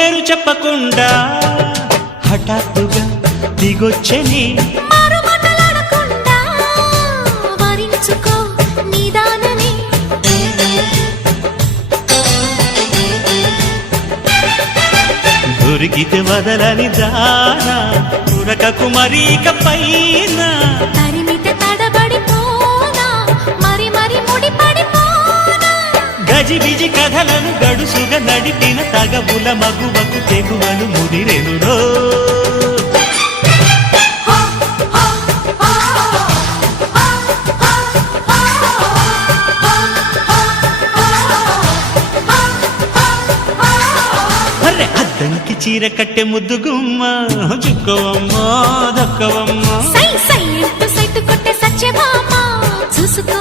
పేరు చెప్పకుండా హఠాత్తుగా దిగొచ్చని దొరికితే వదలని దానా ఉరకకు మరీక పైన తరిమితే తడబడిపోనా మరి మరి ముడిపడిపోనా గజిబిజి కథలను గడుసుగా నడిపిన తగవుల మగువకు తెగువలు ముదిరెనురో అద్దంకి చీర కట్టె ముద్దుగుమ్మ చుక్కవమ్మా దక్కవమ్మా సై సై సైటు కొట్టే సత్యభామ చూసుకో